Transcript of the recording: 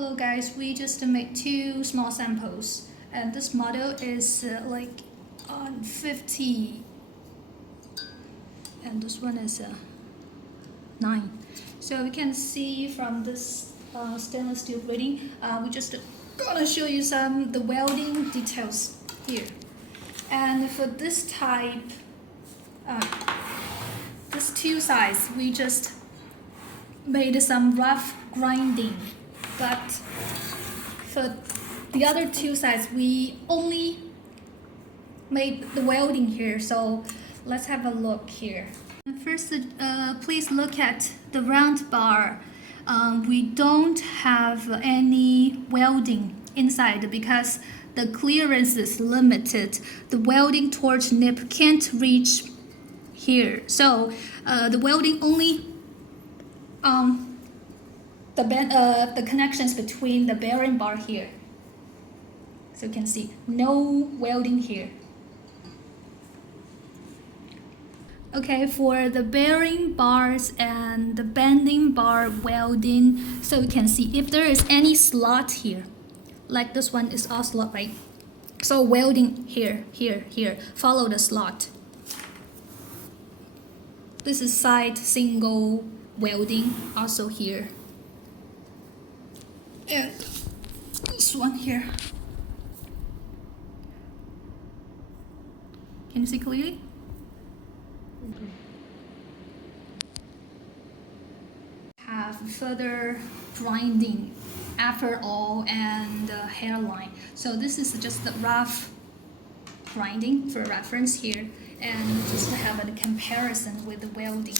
Hello guys, we just made two small samples and this model is like on 50 and this one is 9. So you can see from this stainless steel grating, we just gonna show you the welding details here. And for this type, this two sides, we just made some rough grinding, but for the other two sides, we only made the welding here. So let's have a look here. First, please look at the round bar. We don't have any welding inside because the clearance is limited. The welding torch nip can't reach here. So the welding only the connections between the bearing bar here. So you can see no welding here. Okay, for the bearing bars and the bending bar welding, so you can see if there is any slot here, like this one is all slot, right? So welding here, here, here, follow the slot. This is side single welding, also here. And this one here. Can you see clearly? Have further grinding after all and hairline. So this is just the rough grinding for reference here, and just to have a comparison with the welding.